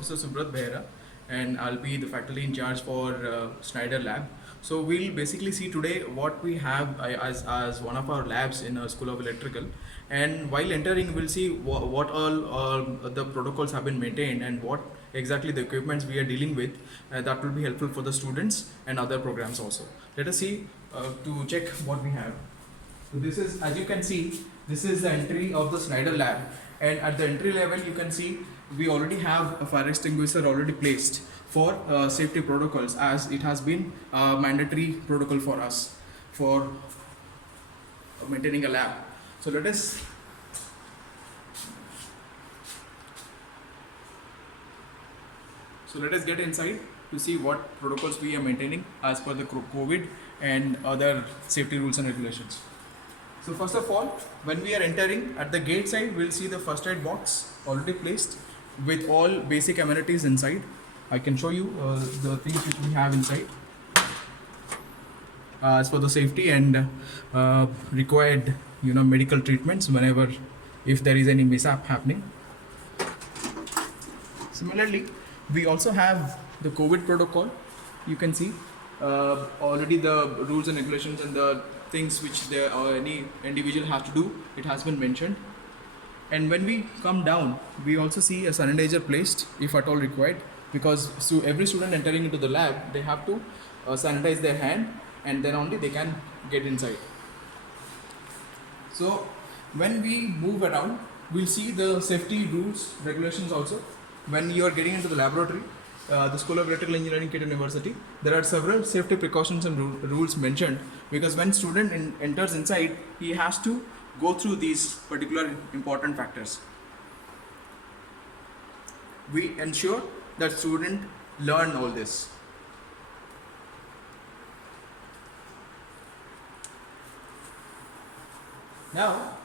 Professor Subrat Behra, and I'll be the faculty in charge for Schneider lab. So we'll basically see today what we have as one of our labs in our School of Electrical, and while entering we'll see what all the protocols have been maintained and what exactly the equipments we are dealing with. That will be helpful for the students and other programs also. Let us see to check what we have. So this is, as you can see, this is the entry of the Schneider lab, and at the entry level you can see we already have a fire extinguisher already placed for safety protocols, as it has been a mandatory protocol for us for maintaining a lab. So let us get inside to see what protocols we are maintaining as per the COVID and other safety rules and regulations. So first of all, when we are entering at the gate side, we'll see the first aid box already placed with all basic amenities inside. I can show you the things which we have inside as for the safety and required medical treatments whenever if there is any mishap happening. Similarly, we also have the COVID protocol. You can see already the rules and regulations and the things which any individual has to do, it has been mentioned. And when we come down, we also see a sanitizer placed if at all required, because every student entering into the lab, they have to sanitize their hand, and then only they can get inside. So when we move around, we'll see the safety rules, regulations also. When you are getting into the laboratory, the School of Electrical Engineering, KIIT University, there are several safety precautions and rules mentioned, because when student enters inside, he has to go through these particular important factors. We ensure that student learn all this. Now,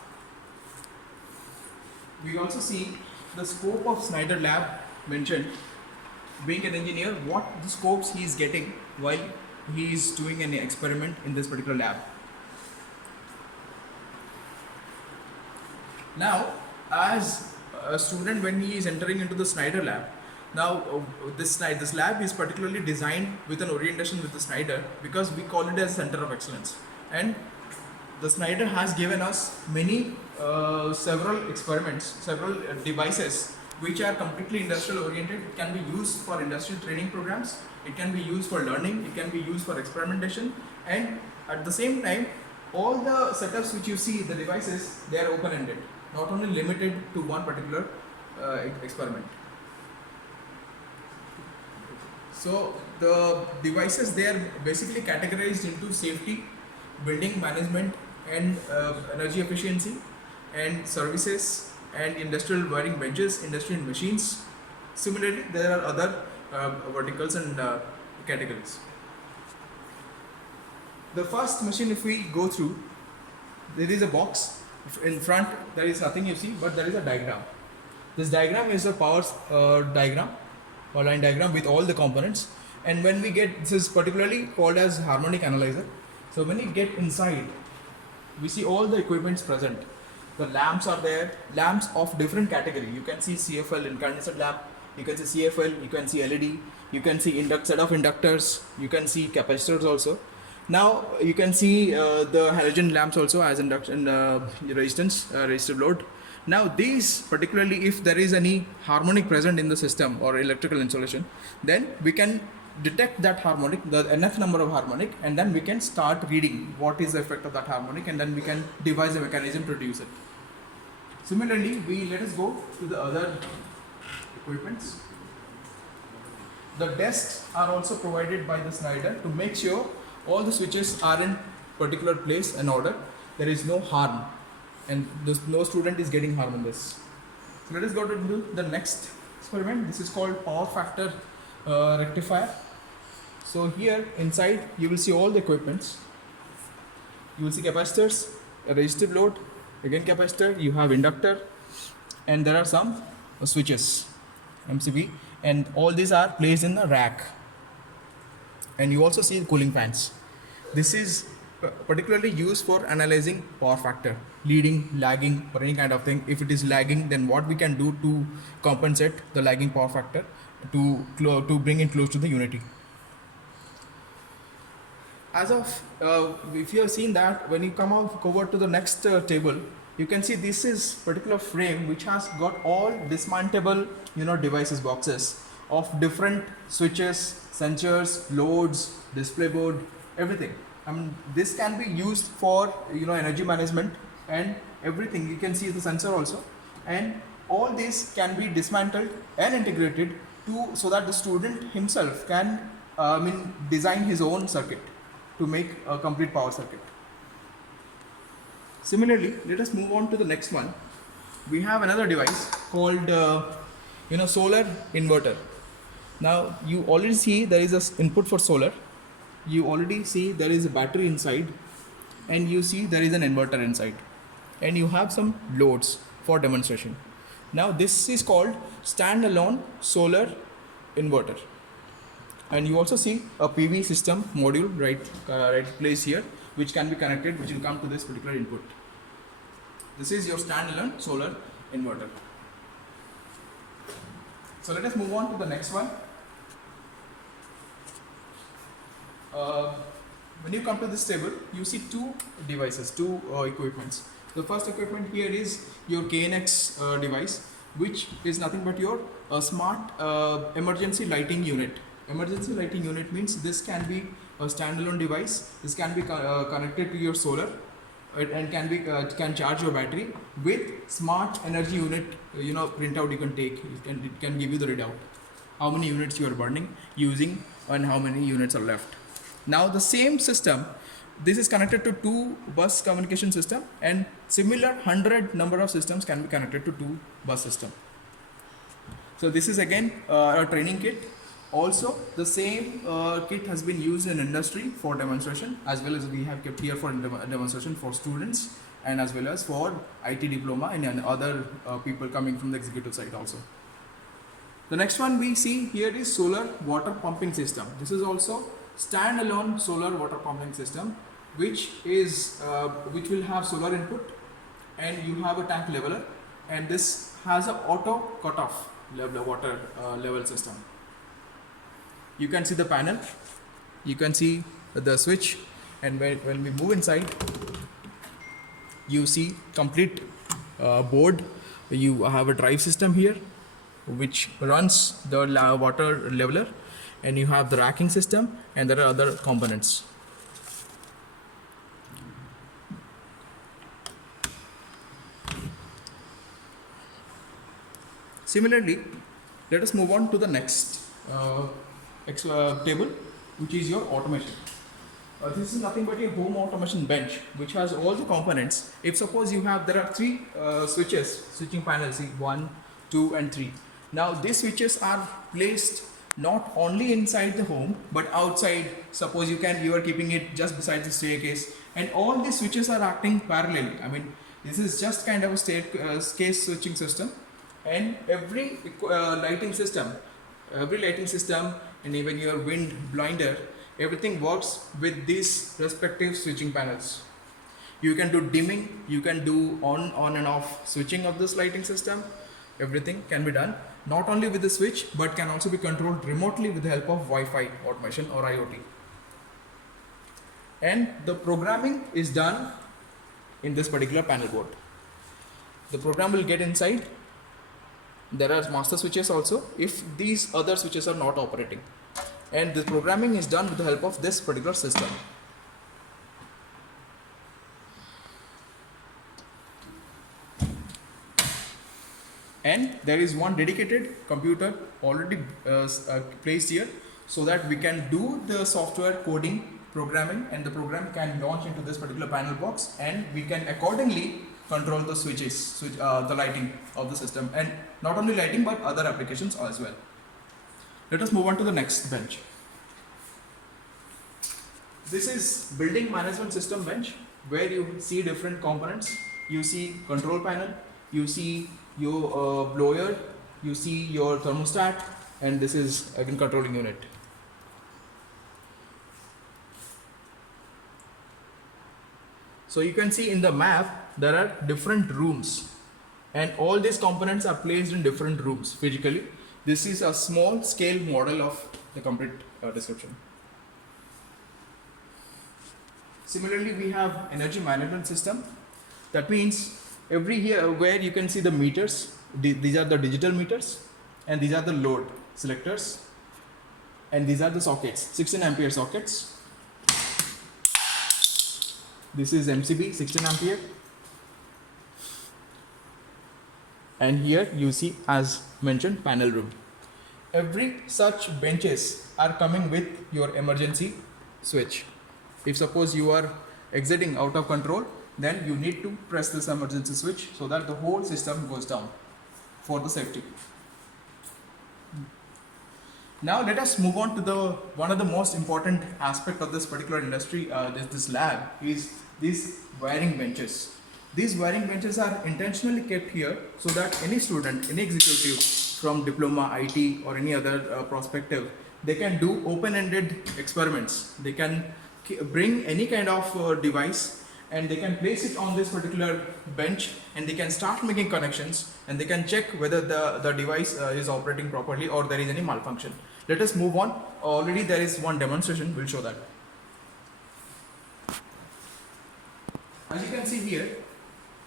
we also see the scope of Schneider lab mentioned. Being an engineer, what the scopes he is getting while he is doing an experiment in this particular lab. Now, as a student, when he is entering into the Schneider lab, now this lab is particularly designed with an orientation with the Schneider, because we call it as center of excellence, and the Schneider has given us several experiments, several devices which are completely industrial oriented. It can be used for industrial training programs, it can be used for learning, it can be used for experimentation, and at the same time all the setups which you see, the devices, they are open-ended, not only limited to one particular experiment. So the devices, they are basically categorized into safety, building management, and energy efficiency, and services, and industrial wiring benches, industrial machines. Similarly, there are other verticals and categories. The first machine, if we go through, there is a box. In front, there is nothing you see, but there is a diagram. This diagram is a power diagram or line diagram with all the components. And when we get, this is particularly called as harmonic analyzer. So when you get inside, we see all the equipments present. The lamps are there, lamps of different category. You can see CFL, incandescent lamp, you can see CFL, you can see LED, you can see set of inductors, you can see capacitors also. Now you can see the halogen lamps also as induction resistance, resistive load. Now these, particularly if there is any harmonic present in the system or electrical insulation, then we can detect that harmonic, the nth number of harmonic, and then we can start reading what is the effect of that harmonic, and then we can devise a mechanism to reduce it. Similarly, let us go to the other equipments. The desks are also provided by the Schneider to make sure all the switches are in particular place and order. There is no harm, and no student is getting harm in this. So let us go to the next experiment. This is called power factor rectifier. So here inside you will see all the equipments. You will see capacitors, a resistive load, again capacitor, you have inductor, and there are some switches, MCB, and all these are placed in the rack. And you also see cooling fans. This is particularly used for analyzing power factor, leading, lagging, or any kind of thing. If it is lagging, then what we can do to compensate the lagging power factor to bring it close to the unity. As of if you have seen that, when you come over to the next table, you can see this is particular frame which has got all dismantleable devices boxes of different switches, sensors, loads, display board, everything. I mean, this can be used for energy management and everything. You can see the sensor also, and all this can be dismantled and integrated so that the student himself can design his own circuit to make a complete power circuit. Similarly, let us move on to the next one. We have another device called solar inverter. Now you already see there is an input for solar. You already see there is a battery inside, and you see there is an inverter inside, and you have some loads for demonstration. Now this is called standalone solar inverter, and you also see a PV system module right place here, which can be connected, which will come to this particular input. This is your standalone solar inverter. So let us move on to the next one. When you come to this table, you see two devices, two equipments. The first equipment here is your KNX device, which is nothing but your smart emergency lighting unit. Emergency lighting unit means this can be a standalone device. This can be connected to your solar and can charge your battery with smart energy unit. Printout you can take. It can give you the readout, how many units you are burning, using, and how many units are left. Now the same system, this is connected to two bus communication system, and similar 100 number of systems can be connected to two bus system. So this is again a training kit. Also the same kit has been used in industry for demonstration, as well as we have kept here for demonstration for students, and as well as for IT diploma and other people coming from the executive side also. The next one we see here is solar water pumping system. This is also standalone solar water pumping system, which will have solar input, and you have a tank leveler, and this has a auto cutoff water level system. You can see the panel, you can see the switch, and when we move inside, you see complete board. You have a drive system here which runs the water leveler, and you have the racking system, and there are other components. Similarly, let us move on to the next table, which is your automation. This is nothing but a home automation bench, which has all the components. If suppose there are three switching panels, see 1, 2 and 3. Now these switches are placed not only inside the home but outside. Suppose you are keeping it just beside the staircase, and all these switches are acting parallelly. I mean, this is just kind of a staircase switching system, and every lighting system, and even your wind blinder, everything works with these respective switching panels. You can do dimming, you can do on and off switching of this lighting system. Everything can be done not only with the switch, but can also be controlled remotely with the help of Wi-Fi automation or IoT. And the programming is done in this particular panel board. The program will get inside. There are master switches also if these other switches are not operating, and the programming is done with the help of this particular system. And there is one dedicated computer already placed here, so that we can do the software coding programming, and the program can launch into this particular panel box, and we can accordingly control the switches, the lighting of the system, and not only lighting but other applications as well. Let us move on to the next bench. This is building management system bench, where you see different components. You see control panel, you see your blower, you see your thermostat, and this is again controlling unit. So you can see in the map there are different rooms, and all these components are placed in different rooms physically. This is a small scale model of the complete description. Similarly, we have energy management system. That means every here where you can see the meters, these are the digital meters, and these are the load selectors, and these are the sockets, 16 ampere sockets. This is MCB 16 ampere, and here you see, as mentioned, panel room. Every such benches are coming with your emergency switch. If suppose you are exiting out of control, then you need to press this emergency switch so that the whole system goes down for the safety. Now let us move on to the one of the most important aspect of this particular industry, this lab, is these wiring benches. These wiring benches are intentionally kept here so that any student, any executive from diploma, IT or any other prospective, they can do open-ended experiments. They can bring any kind of device and they can place it on this particular bench, and they can start making connections, and they can check whether the device is operating properly or there is any malfunction. Let us move on. Already there is one demonstration, we'll show that. As you can see here,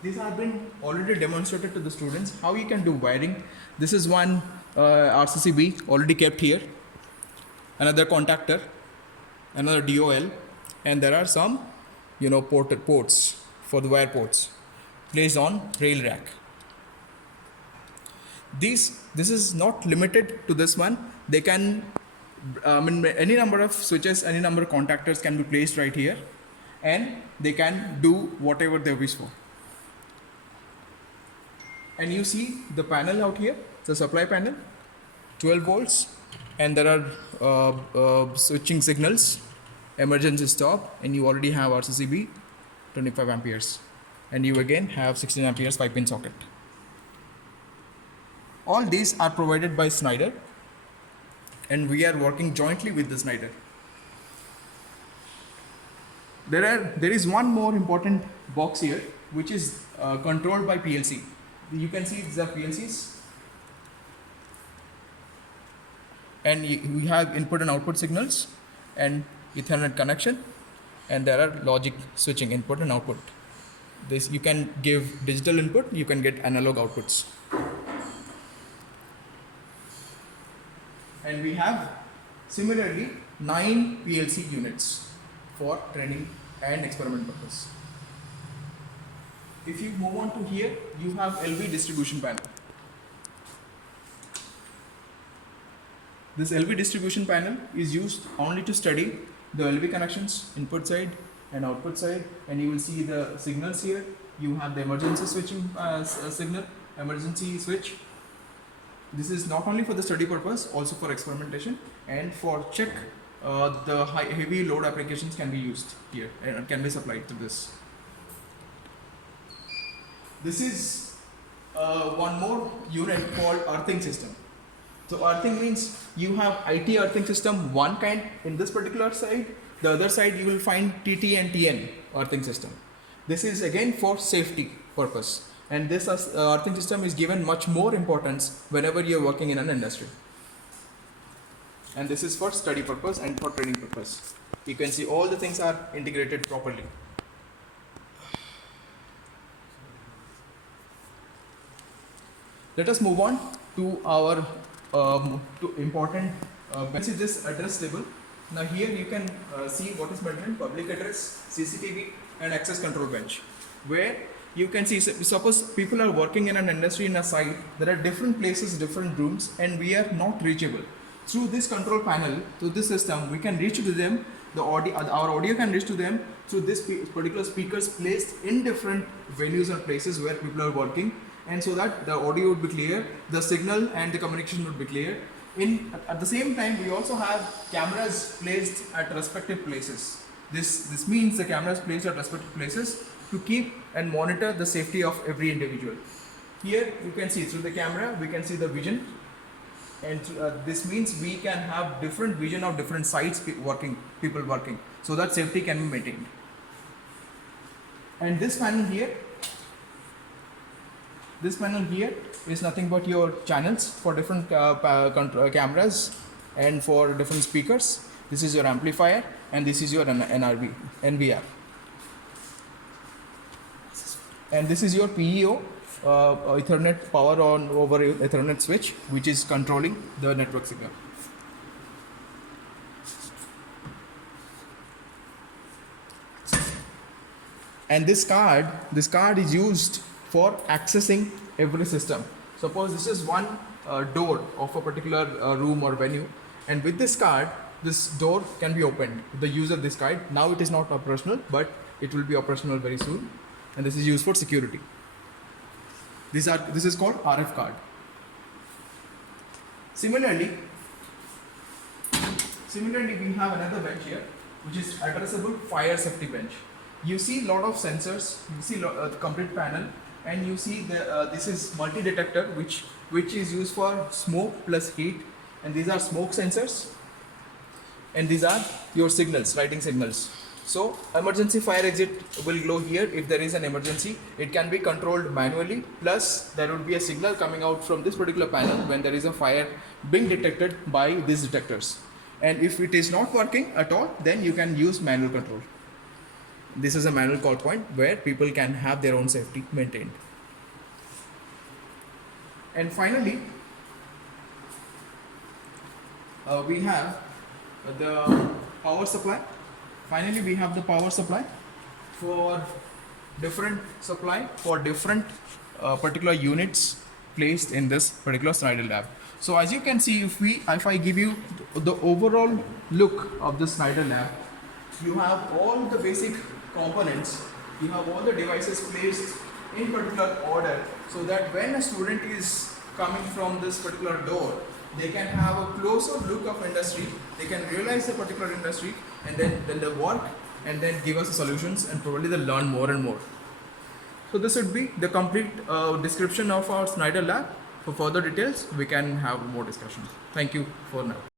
these have been already demonstrated to the students how you can do wiring. This is one RCCB already kept here, another contactor, another DOL, and there are some ports for the wire ports placed on rail rack. This is not limited to this one. They can any number of switches, any number of contactors can be placed right here, and they can do whatever they wish for. And you see the panel out here, the supply panel, 12 volts, and there are switching signals, emergency stop, and you already have RCCB 25 amperes, and you again have 16 amperes 5-pin socket. All these are provided by Schneider, and we are working jointly with the Schneider. There is one more important box here, which is controlled by PLC. You can see the PLCs, and we have input and output signals and Ethernet connection, and there are logic switching input and output. This you can give digital input, you can get analog outputs. And we have similarly 9 PLC units for training and experiment purpose. If you move on to here, you have LV distribution panel. This LV distribution panel is used only to study the LV connections, input side and output side, and you will see the signals here. You have the emergency switching signal, emergency switch. This is not only for the study purpose, also for experimentation and for check. The heavy load applications can be used here and can be supplied to this. This is one more unit called earthing system. So earthing means you have IT earthing system, one kind in this particular side. The other side you will find TT and TN earthing system. This is again for safety purpose, and this earthing system is given much more importance whenever you are working in an industry. And this is for study purpose and for training purpose. You can see all the things are integrated properly. Let us move on to our important this is this address table. Now here you can see what is mentioned: public address, CCTV and access control bench, where you can see, suppose people are working in an industry in a site, there are different places, different rooms, and we are not reachable. Through this control panel, through this system, we can reach to them, our audio can reach to them through this particular speakers placed in different venues or places where people are working, and so that the audio would be clear, the signal and the communication would be clear. At the same time, we also have cameras placed at respective places. This means the cameras placed at respective places to keep and monitor the safety of every individual. Here you can see through the camera, we can see the vision, and this means we can have different vision of different sites people working, so that safety can be maintained. And this panel here is nothing but your channels for different cameras and for different speakers. This is your amplifier, and this is your NVR. And this is your PEO, Ethernet power on over Ethernet switch, which is controlling the network signal. And this card is used for accessing every system. Suppose this is one door of a particular room or venue, and with this card, this door can be opened. The use of this card, now it is not operational, but it will be operational very soon, and this is used for security. This is called RF card. Similarly, we have another bench here, which is addressable fire safety bench. You see lot of sensors, you see the complete panel, and you see this is multi-detector, which is used for smoke plus heat, and these are smoke sensors, and these are your signals, lighting signals. So emergency fire exit will glow here if there is an emergency. It can be controlled manually, plus there will be a signal coming out from this particular panel when there is a fire being detected by these detectors. And if it is not working at all, then you can use manual control. This is a manual call point where people can have their own safety maintained. And finally, we have the power supply. For different particular units placed in this particular Schneider lab. So as you can see, if I give you the overall look of the Schneider lab, you have all the basic components, you have all the devices placed in particular order, so that when a student is coming from this particular door, they can have a closer look of industry, they can realize the particular industry, and then they work and then give us the solutions, and probably they learn more and more. So this would be the complete description of our Schneider lab. For further details, we can have more discussion. Thank you for now.